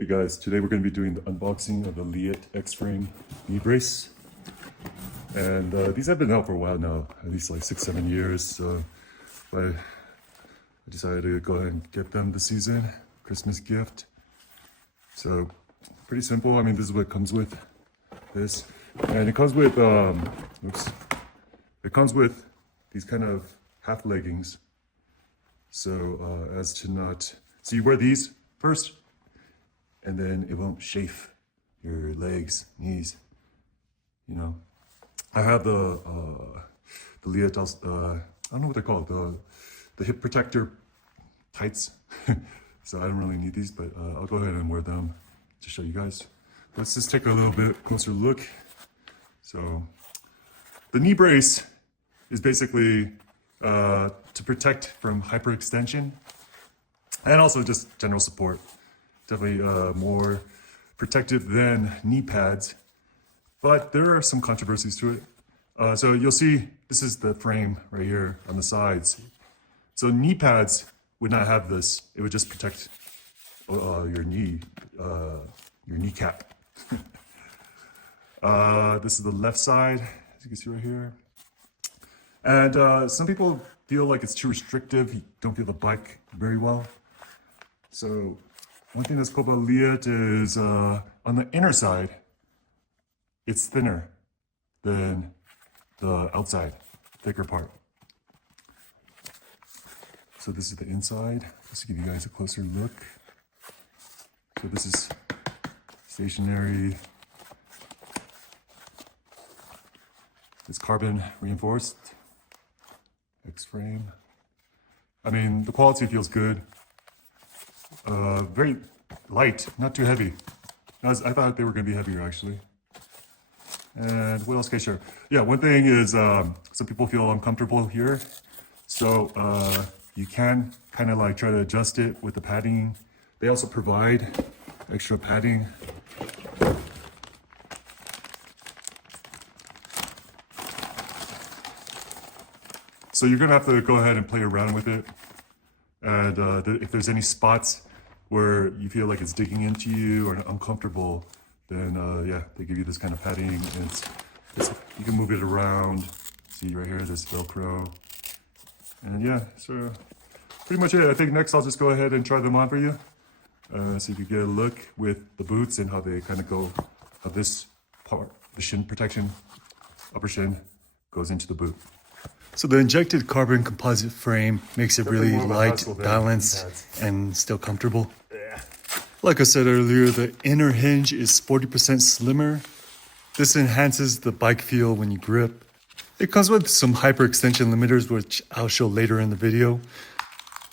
Hey guys, today we're going to be doing the unboxing of the Leatt X-Frame knee brace. And these have been out for a while now, at least like 6-7 years. So I decided to go ahead and get them this season, Christmas gift. So pretty simple. I mean, this is what it comes with, this. And it comes with, it comes with these kind of half leggings. So as to not, so you wear these first, and then it won't chafe your legs, knees, you know. I have the Leatt, I don't know what they're called, the hip protector tights. So I don't really need these, but I'll go ahead and wear them to show you guys. Let's just take a little bit closer look. So the knee brace is basically to protect from hyperextension and also just general support. Definitely more protective than knee pads, but there are some controversies to it. So you'll see, this is the frame right here on the sides. So knee pads would not have this. It would just protect your knee, your kneecap. This is the left side, as you can see right here. And some people feel like it's too restrictive. You don't feel the bike very well. So one thing that's cool about Leatt is on the inner side, it's thinner than the outside, thicker part. So this is the inside, just to give you guys a closer look. So this is stationary. It's carbon reinforced X-frame. I mean, the quality feels good. Very light, not too heavy. I thought they were going to be heavier, actually. And what else can I share? Yeah, one thing is some people feel uncomfortable here. So you can kind of like try to adjust it with the padding. They also provide extra padding. So you're going to have to go ahead and play around with it. And if there's any spots where you feel like it's digging into you or uncomfortable, then yeah, they give you this kind of padding, and you can move it around. See right here, this Velcro. And yeah, so pretty much it. I think next I'll just go ahead and try them on for you. So you can get a look with the boots and how they kind of go, how this part, the shin protection, upper shin, goes into the boot. So the injected carbon composite frame makes it really light, balanced, and still comfortable. Yeah. Like I said earlier, the inner hinge is 40% slimmer. This enhances the bike feel when you grip. It comes with some hyperextension limiters, which I'll show later in the video.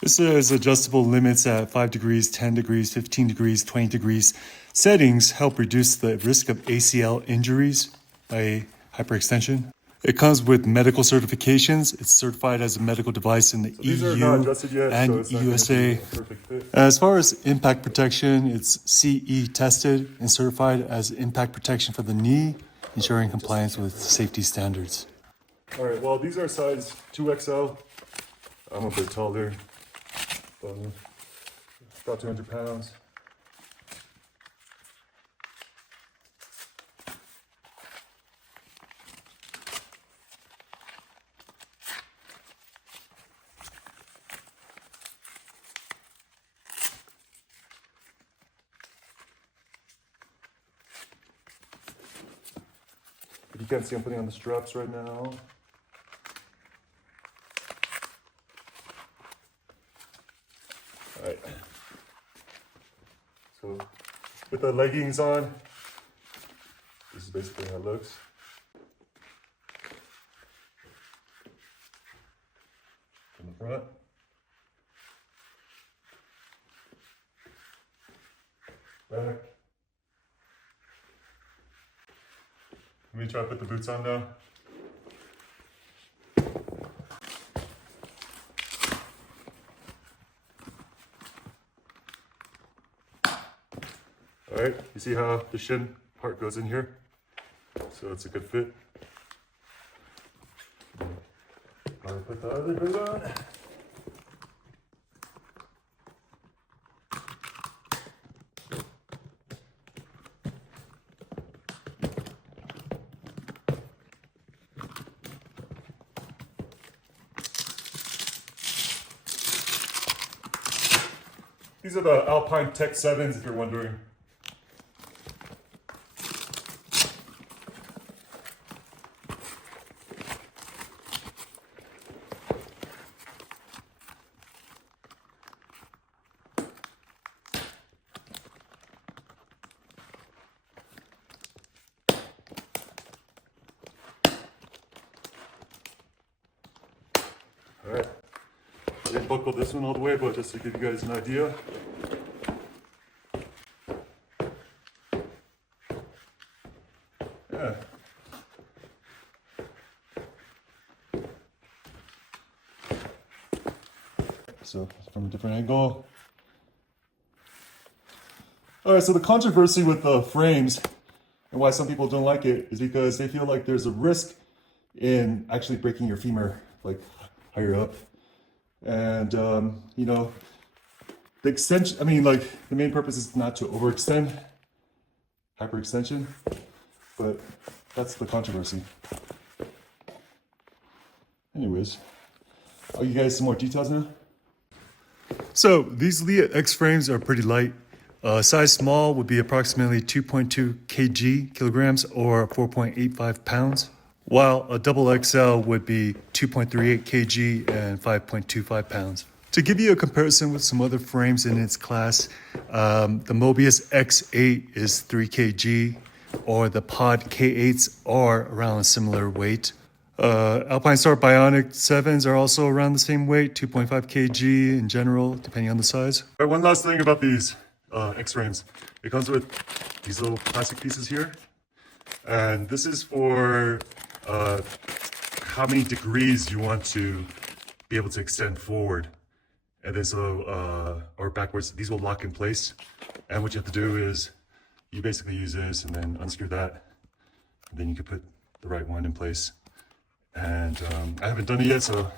This is adjustable limits at 5 degrees, 10 degrees, 15 degrees, 20 degrees. Settings help reduce the risk of ACL injuries by hyperextension. It comes with medical certifications. It's certified as a medical device in the EU and USA. As far as impact protection, it's CE tested and certified as impact protection for the knee, ensuring compliance with safety standards. All right, well, these are size 2XL. I'm a bit taller, about 200 pounds. You can't see I'm putting on the straps right now. All right. So with the leggings on, this is basically how it looks. From the front. Back. Let me try to put the boots on now. All right, you see how the shin part goes in here? So it's a good fit. I'll put the other boot on. These are the Alpine Tech 7s, if you're wondering. All right, I didn't buckle this one all the way, but just to give you guys an idea. Yeah. So from a different angle. All right, so the controversy with the frames and why some people don't like it is because they feel like there's a risk in actually breaking your femur, like higher up. And, you know, the extension, I mean, like the main purpose is not to overextend, hyperextension, but that's the controversy. Anyways, I'll give you guys some more details now. So these Leatt X-Frames are pretty light. Size small would be approximately 2.2 kilograms or 4.85 pounds, while a double XL would be 2.38 kg and 5.25 pounds. To give you a comparison with some other frames in its class, the Mobius X8 is 3 kg, or the Pod K8s are around a similar weight. Alpine Star Bionic 7s are also around the same weight, 2.5 kg in general, depending on the size. All right, one last thing about these X-Frames. It comes with these little plastic pieces here. And this is for how many degrees you want to be able to extend forward. And then so, or backwards, these will lock in place. And what you have to do is you basically use this and then unscrew that. And then you can put the right one in place. And I haven't done it yet, so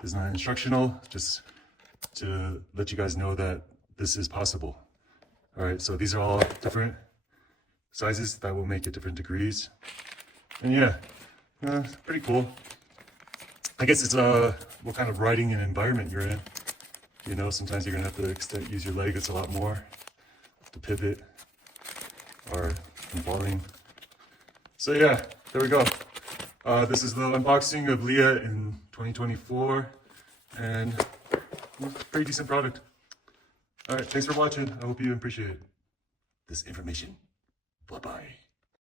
this is not instructional, just to let you guys know that this is possible. All right, so these are all different sizes that will make it different degrees. And yeah, pretty cool. I guess it's what kind of riding and environment you're in. You know, sometimes you're gonna have to use your legs a lot more to pivot or in falling. So yeah, there we go. This is the unboxing of Leatt in 2024, and pretty decent product. All right, thanks for watching. I hope you appreciate this information. Bye-bye.